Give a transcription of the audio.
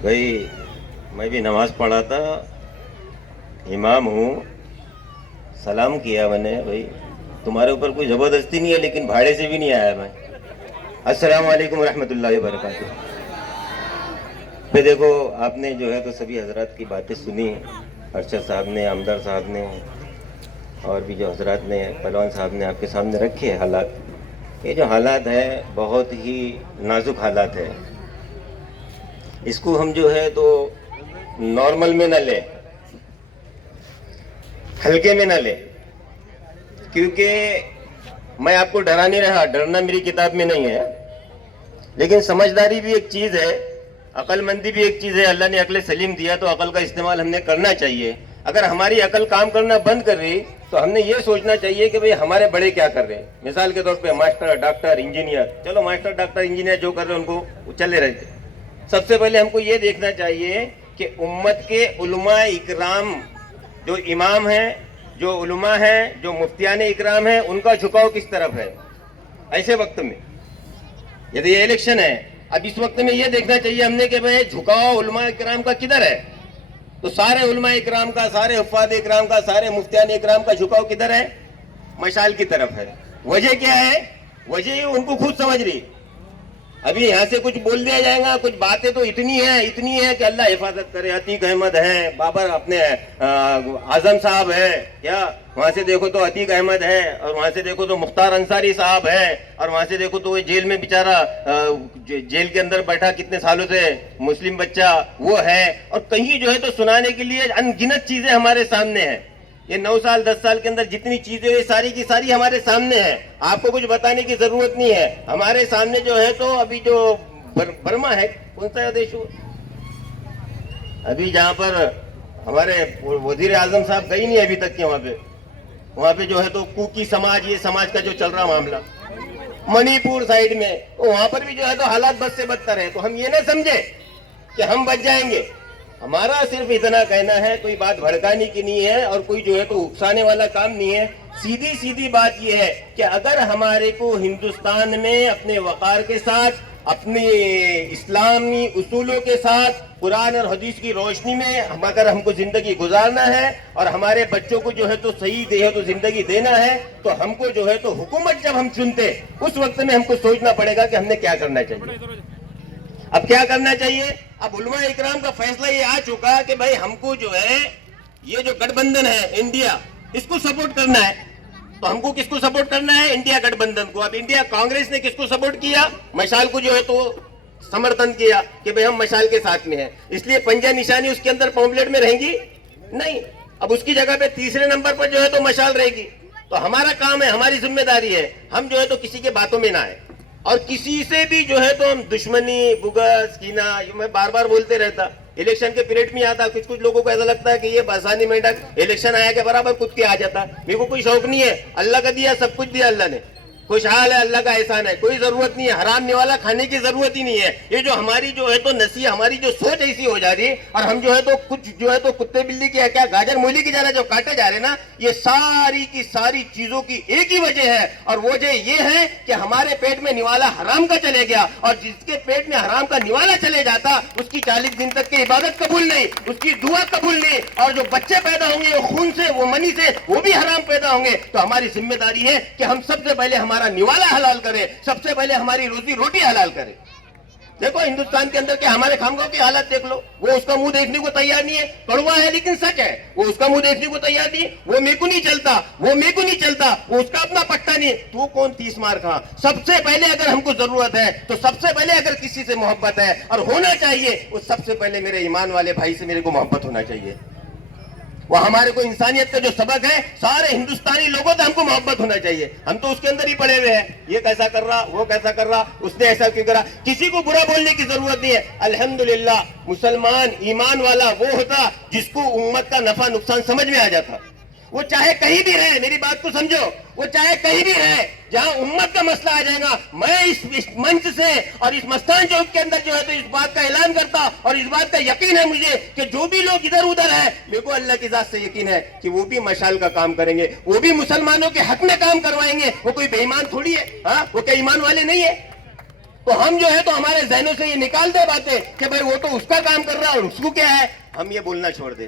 भाई मैं भी नमाज पढ़ा था, इमाम हूँ, सलाम किया मैंने। भाई तुम्हारे ऊपर कोई ज़बरदस्ती नहीं है, लेकिन भाड़े से भी नहीं आया मैं। अस्सलाम वालेकुम रहमतुल्लाहि व बरकातुहू। पे देखो, आपने जो है तो सभी हजरात की बातें सुनी, अरशद साहब ने, आमदार साहब ने, और भी जो हजरात ने, पहलवान साहब ने आपके सामने रखे हालात। ये जो हालात है बहुत ही नाजुक हालात है। इसको हम जो है तो नॉर्मल में न ले, हल्के में न ले, क्योंकि मैं आपको डरा नहीं रहा, डरना मेरी किताब में नहीं है, लेकिन समझदारी भी एक चीज़ है, अक्लमंदी भी एक चीज़ है। अल्लाह ने अक्ल सलीम दिया तो अक्ल का इस्तेमाल हमने करना चाहिए। अगर हमारी अक्ल काम करना बंद कर रही तो हमने ये सोचना चाहिए कि भाई हमारे बड़े क्या कर रहे हैं। मिसाल के तौर पे मास्टर, डॉक्टर, इंजीनियर, चलो मास्टर, डॉक्टर, इंजीनियर जो कर रहे हैं उनको चले रहते। सबसे पहले हमको ये देखना चाहिए कि उम्मत के उलमा इकराम, जो इमाम हैं, जो उलमा हैं, जो मुफ्तियान इकराम हैं, उनका झुकाव किस तरफ है। ऐसे वक्त में यदि ये इलेक्शन है, अब इस वक्त में ये देखना चाहिए हमने कि भाई झुकाव उलमा इकराम का किधर है। तो सारे उलमा इकराम का, सारे हुफ़ाज़ इकराम का, सारे मुफ्तियान इकराम का झुकाव किधर है, मशाल की तरफ है। वजह क्या है? वजह उनको खुद समझ रही। अभी यहाँ से कुछ बोल दिया जाएगा, कुछ बातें तो इतनी है कि अल्लाह हिफाजत करे। अतीक अहमद है, बाबर अपने आजम साहब है, या वहाँ से देखो तो अतीक अहमद है, और वहाँ से देखो तो मुख्तार अंसारी साहब है, और वहाँ से देखो तो वो जेल में बेचारा जेल के अंदर बैठा कितने सालों से मुस्लिम बच्चा वो है। और कहीं जो है तो सुनाने के लिए अनगिनत चीजें हमारे सामने हैं। ये 9 साल 10 साल के अंदर जितनी चीजें हुई सारी की सारी हमारे सामने है। आपको कुछ बताने की जरूरत नहीं है। हमारे सामने जो है तो अभी जो बर्मा है, कौन सा देश हो, अभी जहाँ पर हमारे वजीर आजम साहब गई नहीं अभी तक के, वहाँ पे जो है तो कुकी समाज, ये समाज का जो चल रहा मामला मणिपुर साइड में, तो वहाँ पर भी जो है तो हालात बद से बदतर है। तो हम ये ना समझे कि हम बच जाएंगे। हमारा सिर्फ इतना कहना है, कोई बात भड़काने की नहीं है और कोई जो है तो उकसाने वाला काम नहीं है। सीधी सीधी बात यह है कि अगर हमारे को हिंदुस्तान में अपने वकार के साथ, अपने इस्लामी उसूलों के साथ, कुरान और हदीस की रोशनी में अगर हमको जिंदगी गुजारना है और हमारे बच्चों को जो है तो सही जो है तो जिंदगी देना है, तो हमको जो है तो हुकूमत जब हम चुनते उस वक्त में हमको सोचना पड़ेगा कि हमने क्या करना चाहिए। अब क्या करना चाहिए? अब उलमा इकराम का फैसला ये आ चुका कि भाई हमको जो है ये जो गठबंधन है इंडिया, इसको सपोर्ट करना है। तो हमको किसको सपोर्ट करना है? इंडिया गठबंधन को। अब इंडिया कांग्रेस ने किसको सपोर्ट किया? मशाल को जो है तो समर्थन किया कि भाई हम मशाल के साथ में हैं, इसलिए पंजा निशानी उसके अंदर पॉम्पलेट में रहेंगी नहीं। अब उसकी जगह पे तीसरे नंबर पर जो है तो मशाल रहेगी। तो हमारा काम है, हमारी जिम्मेदारी है, हम जो है तो किसी के बातों में ना आए और किसी से भी जो है तो हम दुश्मनी, बुगस, कीना, मैं बार बार बोलते रहता। इलेक्शन के पीरियड में आता, कुछ लोगों को ऐसा लगता है कि ये बरसानी मेंढक इलेक्शन आया के बराबर कूद के आ जाता। मेरे को कोई शौक नहीं है, अल्लाह का दिया, सब कुछ दिया अल्लाह ने, खुशहाल है, अल्लाह का एहसान है, कोई जरूरत नहीं है, हराम निवाला खाने की जरूरत ही नहीं है। ये जो हमारी जो है तो नसीहत, हमारी जो सोच ऐसी हो जा रही है और हम जो है तो कुछ जो है तो कुत्ते बिल्ली की क्या गाजर मूली की तरह जो काटे जा रहे ना, ये सारी की सारी चीजों की एक ही वजह है, और वजह ये है कि हमारे पेट में निवाला हराम का चले गया, और जिसके पेट में हराम का निवाला चले जाता उसकी 40 दिन तक की इबादत कबूल नहीं, उसकी दुआ कबूल नहीं, और जो बच्चे पैदा होंगे वो खून से, वो मनी से, वो भी हराम पैदा होंगे। तो हमारी जिम्मेदारी है कि हम सबसे पहले हमारा निवाला हलाल करें, सबसे पहले हमारी रोजी रोटी हलाल करें। देखो हिंदुस्तान के अंदर के हमारे खामगांव की हालत देख लो, वो उसका मुंह देखने को तैयार नहीं है। कड़वा है लेकिन सच है, वो उसका मुंह देखने को तैयार नहीं, वो मेरे को नहीं चलता, वो मेरे को नहीं चलता, वो उसका अपना पट्टा नहीं। तू कौन 30 मार खा? सबसे पहले अगर हमको जरूरत है तो सबसे पहले अगर किसी से मोहब्बत है और होना चाहिए, वो सबसे पहले मेरे ईमान वाले भाई से मेरे को मोहब्बत होना चाहिए। वो हमारे को इंसानियत का जो सबक है, सारे हिंदुस्तानी लोगों से हमको मोहब्बत होना चाहिए। हम तो उसके अंदर ही पड़े हुए हैं, ये कैसा कर रहा, वो कैसा कर रहा, उसने ऐसा क्यों करा। किसी को बुरा बोलने की जरूरत नहीं है। अल्हम्दुलिल्लाह मुसलमान ईमान वाला वो होता जिसको उम्मत का नफा नुकसान समझ में आ जाता। वो चाहे कहीं भी रहे, मेरी बात को समझो, वो चाहे कहीं भी रहे, जहां उम्मत का मसला आ जाएगा, मैं इस मंच से और इस मस्तान चौक के अंदर जो है तो इस बात का ऐलान करता, और इस बात का यकीन है मुझे कि जो भी लोग इधर उधर है, मेरे को अल्लाह की जात से यकीन है कि वो भी मशाल का काम करेंगे, वो भी मुसलमानों के हक में काम करवाएंगे। वो कोई बेईमान थोड़ी है, हाँ, वो क्या ईमान वाले नहीं है? تو ہم جو ہے تو ہمارے ذہنوں سے یہ نکال دے باتیں کہ بھائی وہ تو اس کا کام کر رہا ہے اور اس کو کیا ہے, ہم یہ بولنا چھوڑ دیں.